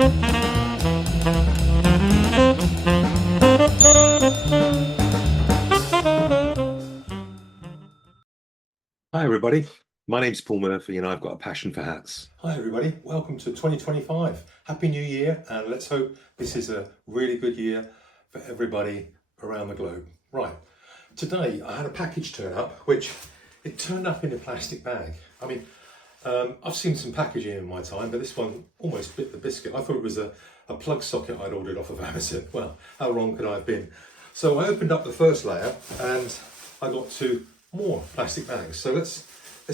Hi everybody, my name's Paul Murphy and I've got a passion for hats. Hi everybody, welcome to 2025. Happy New Year, and let's hope this is a really good year for everybody around the globe. Right, today I had a package turn up, which it turned up in a plastic bag. I mean, I've seen some packaging in my time, but this one almost bit the biscuit. I thought it was a plug socket I'd ordered off of Amazon. Well, how wrong could I have been? So I opened up the first layer and I got two more plastic bags. So let's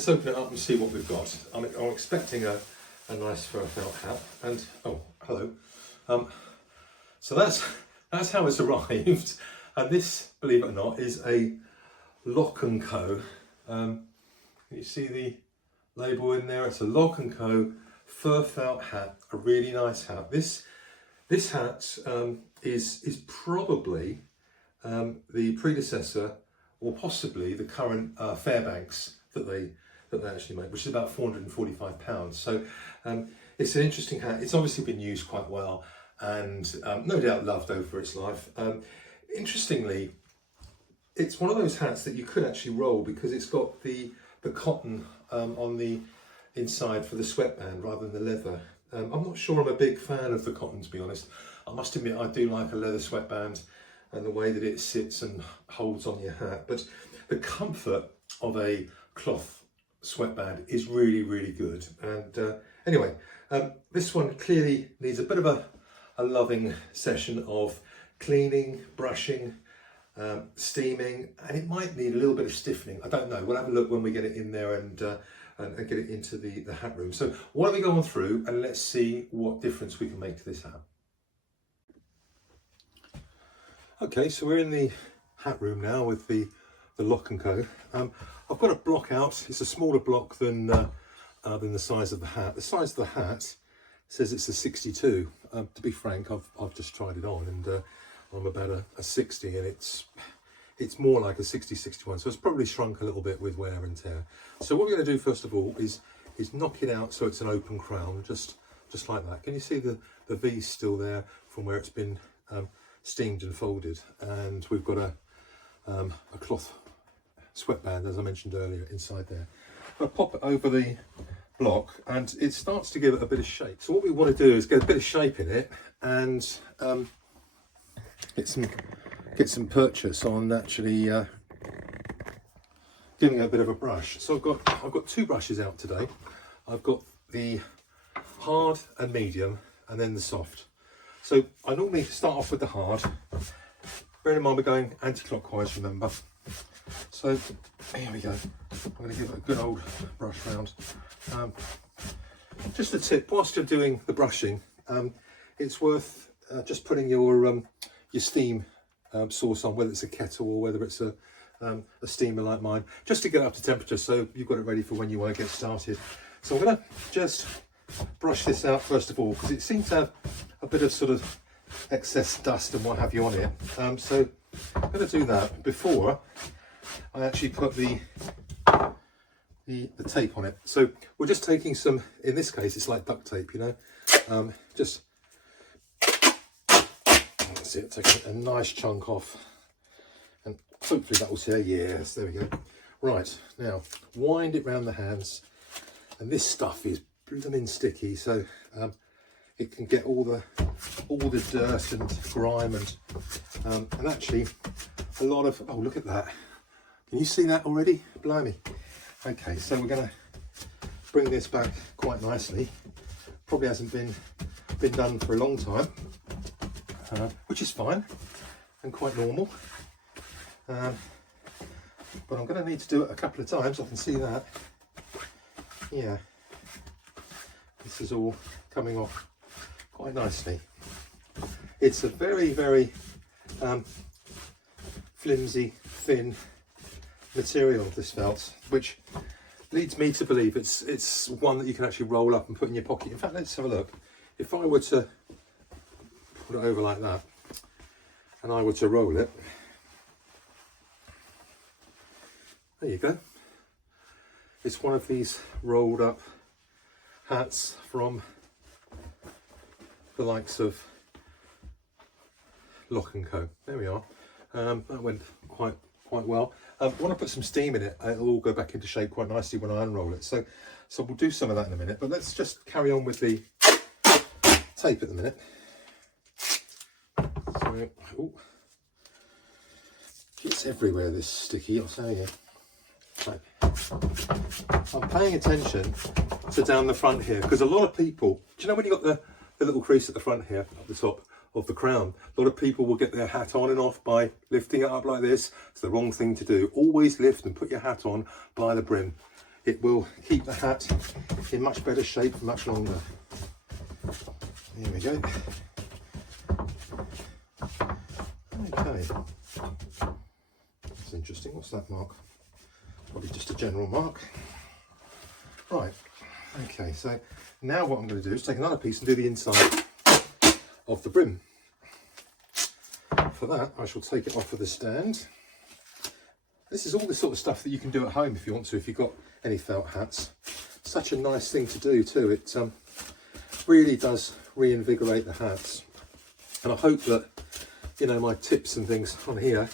open it up and see what we've got. I'm expecting a nice fur felt hat, and oh, hello. So that's how it's arrived. And this, believe it or not, is a Lock&Co. Can you see the label in there? It's a Lock&Co fur felt hat, a really nice hat. This hat is probably the predecessor, or possibly the current Fairbanks that they actually make, which is about £445. So it's an interesting hat. It's obviously been used quite well, and no doubt loved over its life. Interestingly, it's one of those hats that you could actually roll, because it's got the cotton on the inside for the sweatband rather than the leather. I'm not sure I'm a big fan of the cotton, to be honest. I must admit I do like a leather sweatband and the way that it sits and holds on your hat, but the comfort of a cloth sweatband is really, really good. And anyway, this one clearly needs a bit of a loving session of cleaning, brushing, steaming, and it might need a little bit of stiffening. I don't know, we'll have a look when we get it in there and get it into the hat room. So why don't we go on through and let's see what difference we can make to this hat. Okay, so we're in the hat room now with the Lock&Co. I've got a block out. It's a smaller block than the size of the hat. The size of the hat says it's a 62. To be frank, I've just tried it on, and I'm about a 60, and it's more like a 60, 61. So it's probably shrunk a little bit with wear and tear. So what we're going to do first of all is knock it out so it's an open crown, just like that. Can you see the V still there from where it's been steamed and folded? And we've got a cloth sweatband, as I mentioned earlier, inside there. I'll pop it over the block and it starts to give it a bit of shape. So what we want to do is get a bit of shape in it and get some purchase on actually giving it a bit of a brush. So I've got two brushes out today. I've got the hard and medium, and then the soft. So I normally start off with the hard. Bear in mind we're going anti-clockwise, remember. So here we go. I'm going to give it a good old brush round. Just a tip, whilst you're doing the brushing, it's worth just putting your steam source on, whether it's a kettle or whether it's a steamer like mine, just to get up to temperature so you've got it ready for when you want to get started. So I'm going to just brush this out first of all, because it seems to have a bit of sort of excess dust and what have you on it. So I'm going to do that before I actually put the tape on it. So we're just taking some, in this case it's like duct tape, you know, just that's it, taking a nice chunk off, and hopefully that will say yes, there we go. Right, now wind it round the hands, and this stuff is blooming sticky, so it can get all the dirt and grime and actually a lot of, oh look at that, can you see that already? Blimey. Okay, so we're going to bring this back quite nicely. Probably hasn't been done for a long time, which is fine and quite normal, but I'm going to need to do it a couple of times. I can see that. Yeah, this is all coming off quite nicely. It's a very, very flimsy, thin material, this felt, which leads me to believe it's one that you can actually roll up and put in your pocket. In fact, let's have a look. If I were to put it over like that and I were to roll it, there you go. It's one of these rolled up hats from the likes of Lock&Co. There we are. That went quite well. I want to put some steam in it. It'll all go back into shape quite nicely when I unroll it. So we'll do some of that in a minute. But let's just carry on with the tape at the minute. So, ooh, it's everywhere, this sticky, I'll tell you. Right. I'm paying attention to down the front here, because a lot of people, do you know when you got the little crease at the front here, at the top of the crown, a lot of people will get their hat on and off by lifting it up like this. It's the wrong thing to do. Always lift and put your hat on by the brim. It will keep the hat in much better shape for much longer. Here we go. Okay. That's interesting. What's that mark? Probably just a general mark. Right. Okay, so now what I'm going to do is take another piece and do the inside of the brim. For that, I shall take it off of the stand. This is all the sort of stuff that you can do at home if you want to, if you've got any felt hats. Such a nice thing to do too. It really does reinvigorate the hats. And I hope that, you know, my tips and things on here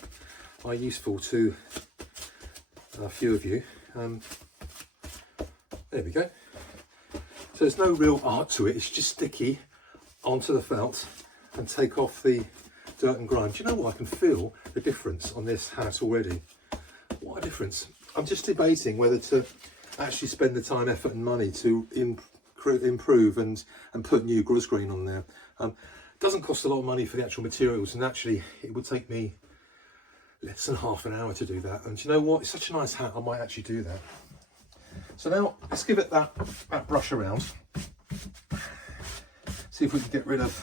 are useful to a few of you. There we go. So there's no real art to it. It's just sticky onto the felt and take off the dirt and grime. Do you know what? I can feel the difference on this hat already. What a difference. I'm just debating whether to actually spend the time, effort and money to improve and put new grosgrain on there. It doesn't cost a lot of money for the actual materials, and actually it would take me less than half an hour to do that. And do you know what? It's such a nice hat, I might actually do that. So now let's give it that brush around. See if we can get rid of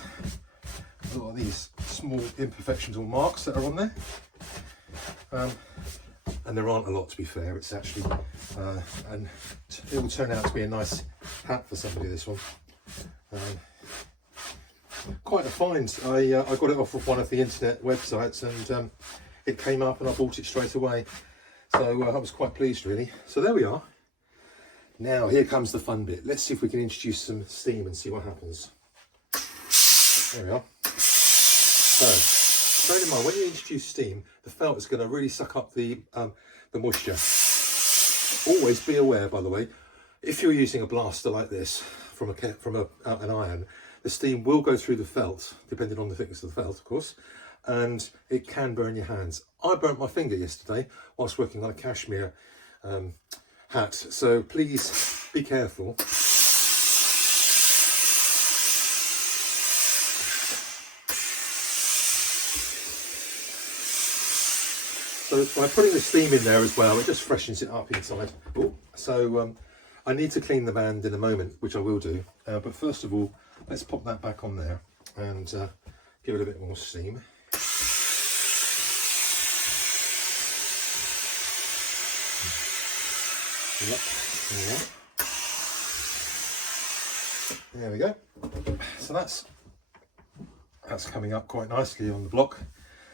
a lot of these small imperfections or marks that are on there. And there aren't a lot, to be fair. It's actually, and it will turn out to be a nice hat for somebody, this one. Quite a find. I got it off of one of the internet websites, and it came up and I bought it straight away. So I was quite pleased, really. So there we are. Now here comes the fun bit. Let's see if we can introduce some steam and see what happens. There we are. So bear in mind, when you introduce steam, the felt is going to really suck up the moisture. Always be aware, by the way, if you're using a blaster like this from an iron, the steam will go through the felt, depending on the thickness of the felt, of course, and it can burn your hands. I burnt my finger yesterday whilst working on a cashmere hat, so please be careful. So by putting the steam in there as well, it just freshens it up inside. Ooh, so I need to clean the band in a moment, which I will do. But first of all, let's pop that back on there and give it a bit more steam. Yep. There we go. So that's coming up quite nicely on the block.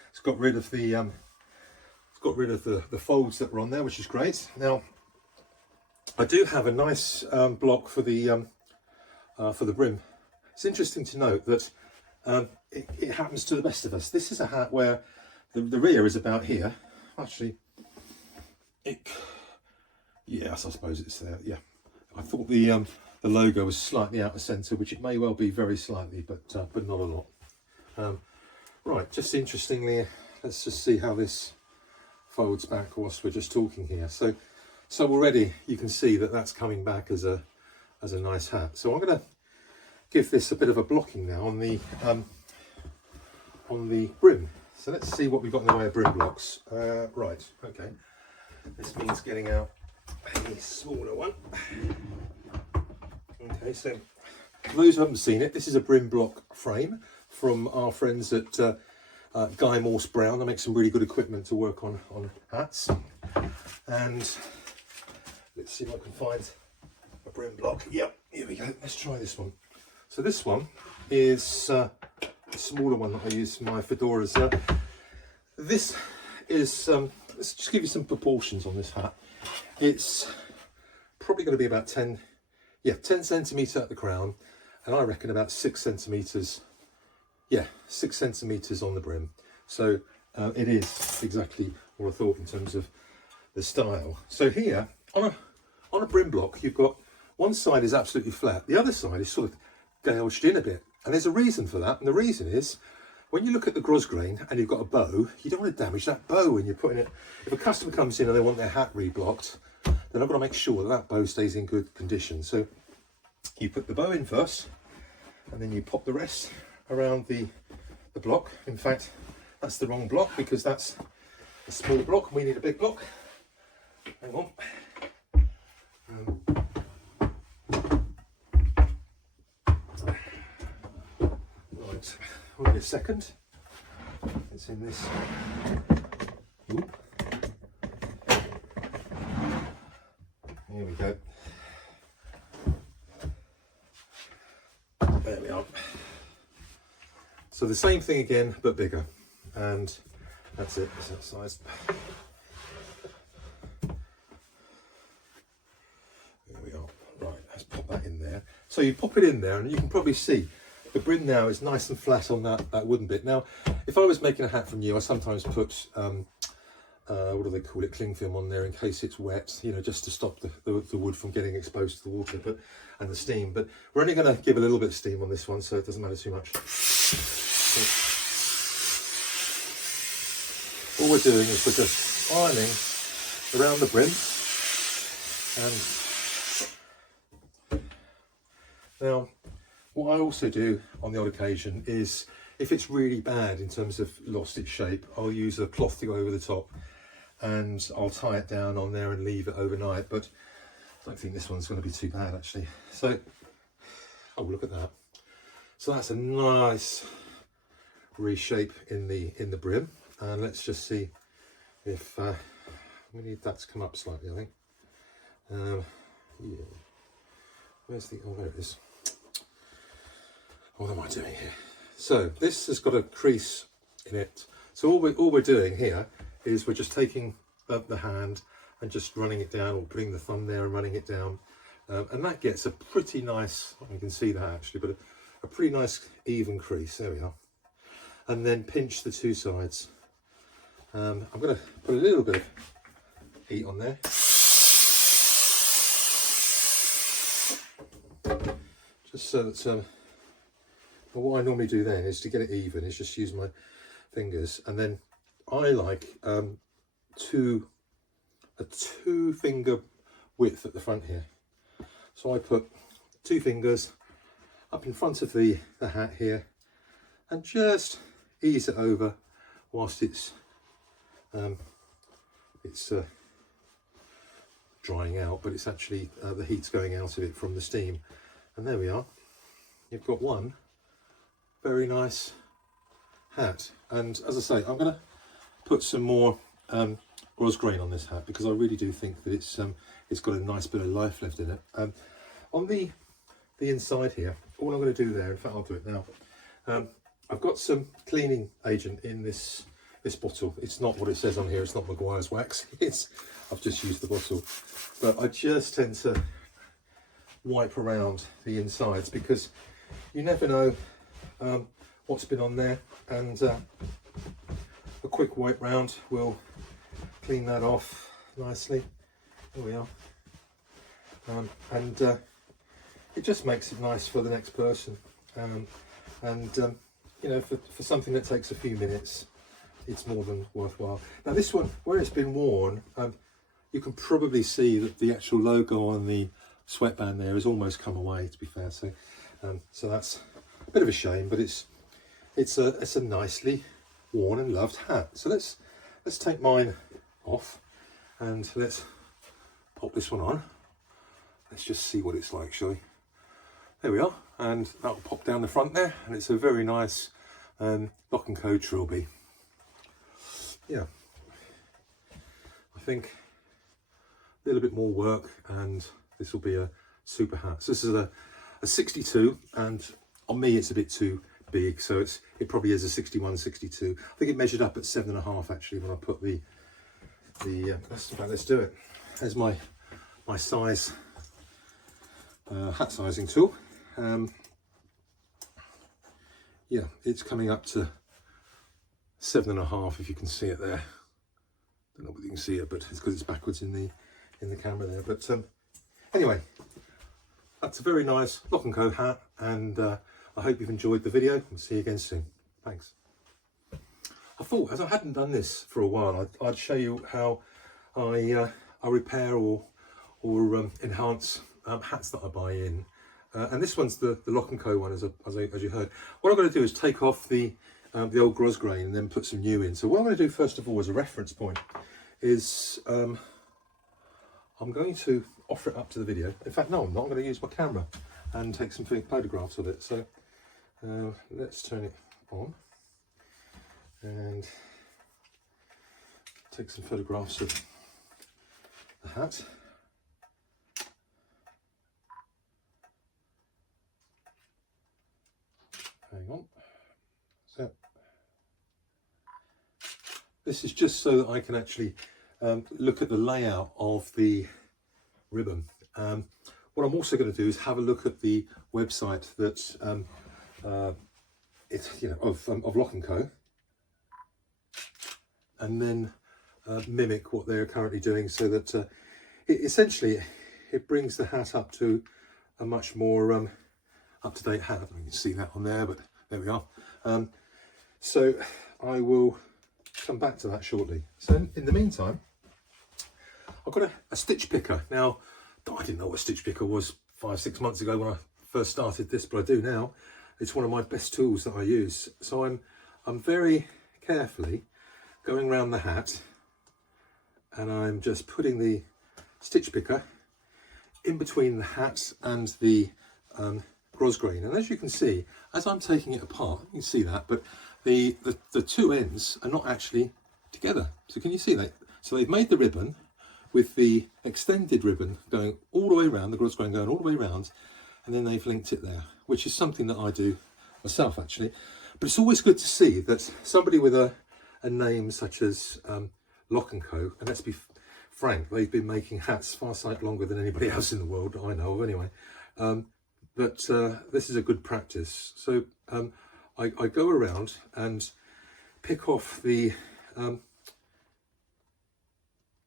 It's got rid of the the folds that were on there, which is great. Now I do have a nice block for the brim. It's interesting to note that it happens to the best of us. This is a hat where the rear is about here. Actually, yes, I suppose it's there. Yeah, I thought the logo was slightly out of centre, which it may well be, very slightly, but not a lot. Right, just interestingly, let's just see how this folds back whilst we're just talking here. So already you can see that that's coming back as a nice hat. So I'm going to give this a bit of a blocking now on the brim. So let's see what we've got in the way of brim blocks. Right, okay. This means getting out a smaller one. Okay, so for those who haven't seen it, this is a brim block frame from our friends at Guy Morse Brown. They make some really good equipment to work on hats. And let's see if I can find a brim block. Yep, here we go. Let's try this one. So this one is a smaller one that I use for my fedoras. This is, let's just give you some proportions on this hat. It's probably going to be about 10 centimetre at the crown, and I reckon about 6 centimetres, yeah, 6 centimetres on the brim. So it is exactly what I thought in terms of the style. So here, on a brim block, you've got one side is absolutely flat, the other side is sort of gouged in a bit. And there's a reason for that, and the reason is, when you look at the grosgrain and you've got a bow, you don't want to damage that bow when you're putting it. If a customer comes in and they want their hat reblocked, then I've got to make sure that that bow stays in good condition. So you put the bow in first, and then you pop the rest around the block. In fact, that's the wrong block because that's a small block and we need a big block. Hang on. Right, only a second. It's in this. Oop. Here we go. There we are. So the same thing again, but bigger. And that's it, it's that size. There we are. Right, let's pop that in there. So you pop it in there and you can probably see the brim now is nice and flat on that wooden bit. Now, if I was making a hat from new, I sometimes put, what do they call it, cling film on there in case it's wet, you know, just to stop the wood from getting exposed to the water and the steam. But we're only going to give a little bit of steam on this one, so it doesn't matter too much. All we're doing is we're just ironing around the brim. And now, what I also do on the odd occasion is, if it's really bad in terms of lost its shape, I'll use a cloth to go over the top and I'll tie it down on there and leave it overnight. But I don't think this one's going to be too bad actually. So, oh, look at that. So that's a nice reshape in the brim. And let's just see if we need that to come up slightly, I think. Yeah. Where's the, oh, there it is. What am I doing here? So this has got a crease in it. So all we're doing here is we're just taking the hand and just running it down, or putting the thumb there and running it down. And that gets a pretty nice, you can see that actually, but a pretty nice even crease. There we are. And then pinch the two sides. I'm going to put a little bit of heat on there. Just so that, well, what I normally do then is to get it even, is just use my fingers. And then I like a 2 finger width at the front here. So I put 2 fingers up in front of the hat here and just ease it over whilst it's drying out, but it's actually the heat's going out of it from the steam. And there we are. You've got one very nice hat. And as I say, I'm going to put some more grosgrain on this hat because I really do think that it's got a nice bit of life left in it. On the inside here, all I'm going to do there, in fact I'll do it now, I've got some cleaning agent in this bottle. It's not what it says on here, it's not Maguire's wax. I've just used the bottle. But I just tend to wipe around the insides because you never know what's been on there, and a quick wipe round will clean that off nicely. There we are. And it just makes it nice for the next person. You know, for something that takes a few minutes, it's more than worthwhile. Now this one, where it's been worn, you can probably see that the actual logo on the sweatband there has almost come away, to be fair. So so that's a bit of a shame, but it's a nicely worn and loved hat. So let's take mine off and let's pop this one on. Let's just see what it's like, shall we? There we are, and that'll pop down the front there, and it's a very nice Lock&Co trilby. Yeah, I think a little bit more work and this will be a super hat. So this is a 62, and on me it's a bit too big, so it probably is a 61, 62. I think it measured up at 7.5 actually when I put the let's do it. There's my size hat sizing tool. yeah, it's coming up to 7.5 if you can see it there. Don't know whether you can see it, but it's because it's backwards in the camera there. But anyway, that's a very nice Lock&Co hat, and I hope you've enjoyed the video. We'll see you again soon. Thanks. I thought, as I hadn't done this for a while, I'd show you how I repair or enhance hats that I buy in. And this one's the Lock&Co one, as you heard. What I'm going to do is take off the old grosgrain and then put some new in. So what I'm going to do first of all, as a reference point, is I'm going to offer it up to the video. In fact, no, I'm not. I'm going to use my camera and take some photographs of it. So let's turn it on and take some photographs of the hat. Hang on. So this is just so that I can actually look at the layout of the ribbon. What I'm also going to do is have a look at the website that of Lock&Co, and then mimic what they're currently doing, so that essentially it brings the hat up to a much more up-to-date hat. I don't know if you can see that on there, but there we are. So I will come back to that shortly. So in the meantime, I've got a stitch picker. Now, I didn't know what a stitch picker was 5-6 months ago when I first started this, but I do now. It's one of my best tools that I use. So I'm very carefully going around the hat, and I'm just putting the stitch picker in between the hat and the grosgrain. And as you can see, as I'm taking it apart, you can see that, but the two ends are not actually together. So can you see that? So they've made the ribbon with the extended ribbon going all the way around, the grosgrain going all the way around, and then they've linked it there, which is something that I do myself actually. But it's always good to see that somebody with a name such as Lock&Co, and let's be frank, they've been making hats far longer than anybody else in the world that I know of anyway. But this is a good practice. So I go around and pick off the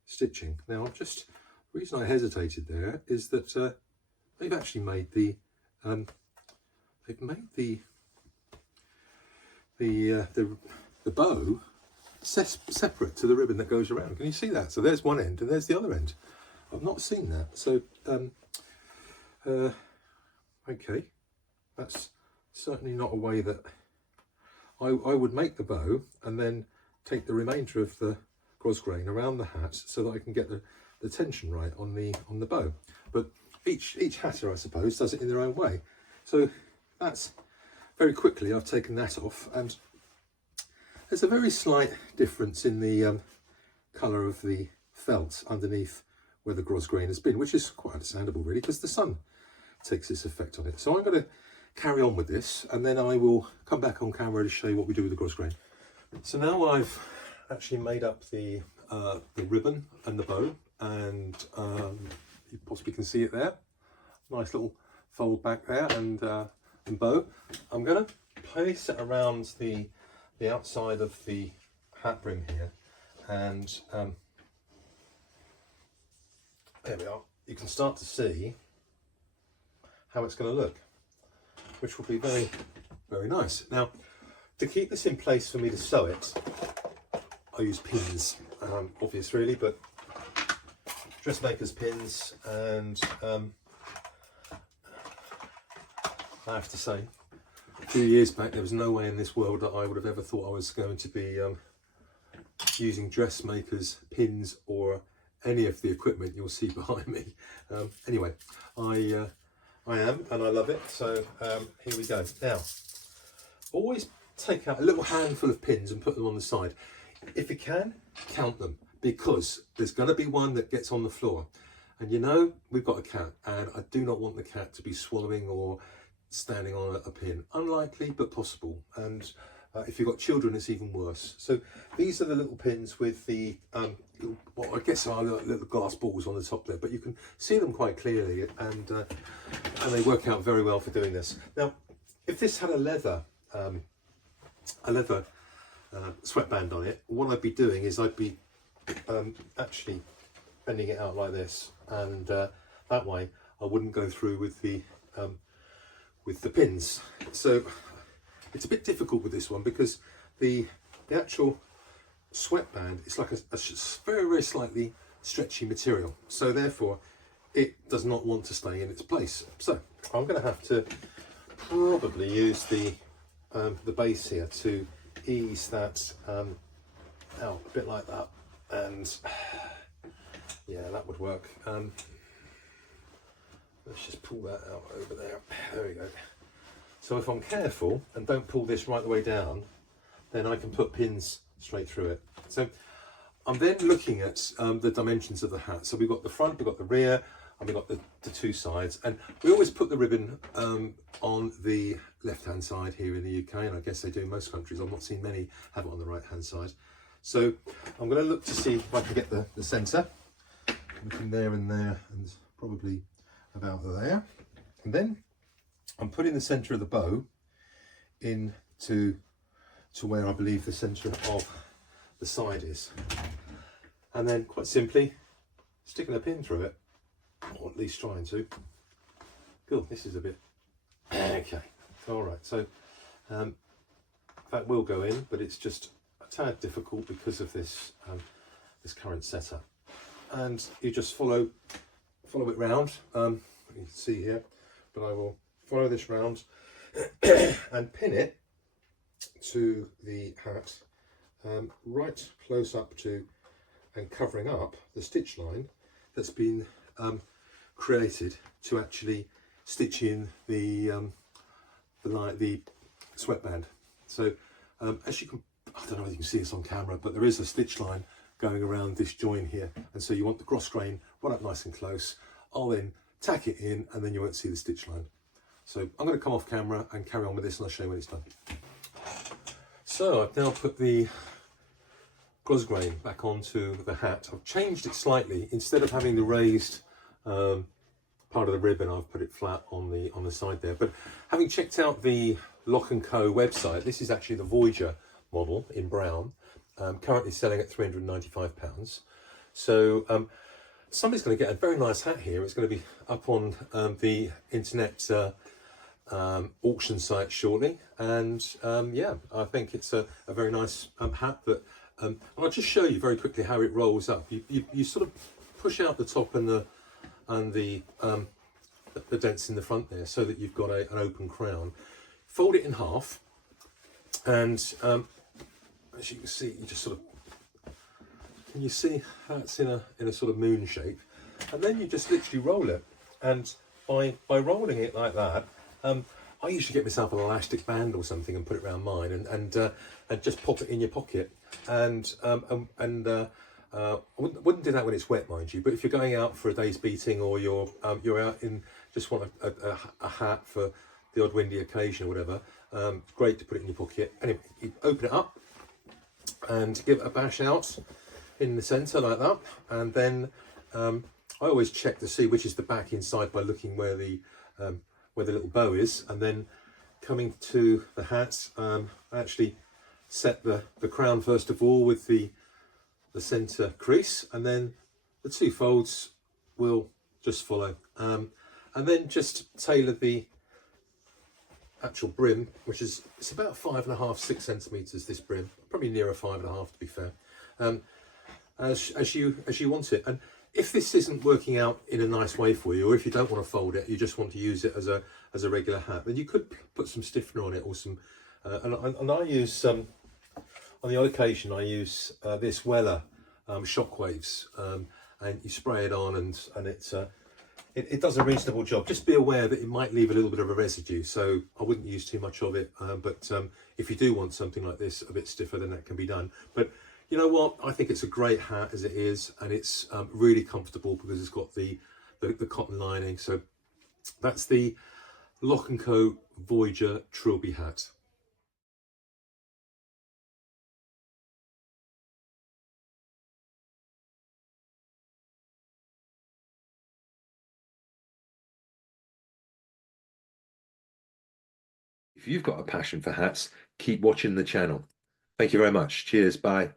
stitching. Now, the reason I hesitated there is that they've actually made the bow separate to the ribbon that goes around. Can you see that? So there's one end and there's the other end. I've not seen that. So okay, that's certainly not a way that I would make the bow and then take the remainder of the grosgrain around the hat so that I can get the tension right on the bow. But each hatter, I suppose, does it in their own way. So that's very quickly, I've taken that off, and there's a very slight difference in the colour of the felt underneath where the grosgrain has been, which is quite understandable really, because the sun takes this effect on it. So I'm going to carry on with this, and then I will come back on camera to show you what we do with the grosgrain. So now I've actually made up the ribbon and the bow, and you possibly can see it there. Nice little fold back there and bow. I'm going to place it around the outside of the hat brim here, and there we are. You can start to see how it's going to look, which will be very, very nice. Now, to keep this in place for me to sew it, I use pins, obvious really, but dressmaker's pins, and I have to say, a few years back there was no way in this world that I would have ever thought I was going to be using dressmaker's pins or any of the equipment you'll see behind me. Anyway, I am, and I love it. So here we go. Now, always take out a little handful of pins and put them on the side. If you can, count them, because there's going to be one that gets on the floor. And you know, we've got a cat, and I do not want the cat to be swallowing or standing on a pin. Unlikely, but possible. And if you've got children, it's even worse. So these are the little pins with the, what I guess are little glass balls on the top there, but you can see them quite clearly, and they work out very well for doing this. Now, if this had a leather a leather sweatband on it, what I'd be doing is I'd be actually bending it out like this, and that way I wouldn't go through with the pins. So it's a bit difficult with this one because the actual sweatband is like a very, very slightly stretchy material, so therefore it does not want to stay in its place. So I'm going to have to probably use the base here to ease that out a bit like that, and yeah, that would work. Let's just pull that out over there. There we go. So if I'm careful and don't pull this right the way down, then I can put pins straight through it. So I'm then looking at the dimensions of the hat. So we've got the front, we've got the rear, and we've got the two sides. And we always put the ribbon on the left-hand side here in the UK, and I guess they do in most countries. I've not seen many have it on the right-hand side. So I'm going to look to see if I can get the centre. Looking there and there, and probably about there. And then I'm putting the centre of the bow into where I believe the centre of the side is, and then quite simply sticking a pin through it, or at least trying to. Cool, this is a bit okay. All right, so that will go in, but it's just a tad difficult because of this this current setup. And you just follow it round. You can see here, but I will follow this round and pin it to the hat, right close up to and covering up the stitch line that's been created to actually stitch in the sweatband. So as you can, I don't know if you can see this on camera, but there is a stitch line going around this join here, and so you want the cross grain right up nice and close. I'll then tack it in, and then you won't see the stitch line. So I'm going to come off camera and carry on with this, and I'll show you when it's done. So I've now put the grosgrain back onto the hat. I've changed it slightly. Instead of having the raised part of the ribbon, I've put it flat on the side there. But having checked out the Lock&Co website, this is actually the Voyager model in brown, currently selling at £395. So somebody's going to get a very nice hat here. It's going to be up on the internet auction site shortly, and yeah, I think it's a very nice hat. But I'll just show you very quickly how it rolls up. You sort of push out the top and the dents in the front there, so that you've got an open crown. Fold it in half, and as you can see, you just sort of, can you see how it's in a sort of moon shape? And then you just literally roll it, and by rolling it like that, I usually get myself an elastic band or something and put it around mine, and just pop it in your pocket. And I wouldn't do that when it's wet, mind you. But if you're going out for a day's beating, or you're out in just want a hat for the odd windy occasion or whatever, great to put it in your pocket. Anyway, you open it up and give it a bash out in the centre like that, and then I always check to see which is the back inside by looking where the little bow is, and then coming to the hat, I actually set the crown first of all with the centre crease, and then the two folds will just follow, and then just tailor the actual brim, which is, it's about 5.5–6 centimetres, this brim, probably nearer 5.5 to be fair, as you want it. And if this isn't working out in a nice way for you, or if you don't want to fold it, you just want to use it as a regular hat, then you could put some stiffener on it, or some and I use on the odd occasion I use this Weller shockwaves, and you spray it on, and it does a reasonable job. Just be aware that it might leave a little bit of a residue, so I wouldn't use too much of it, but if you do want something like this a bit stiffer, then that can be done. But you know what, I think it's a great hat as it is, and it's really comfortable because it's got the cotton lining. So that's the Lock&Co Voyager trilby hat. If if you've got a passion for hats, keep watching the channel. Thank you very much. Cheers. Bye.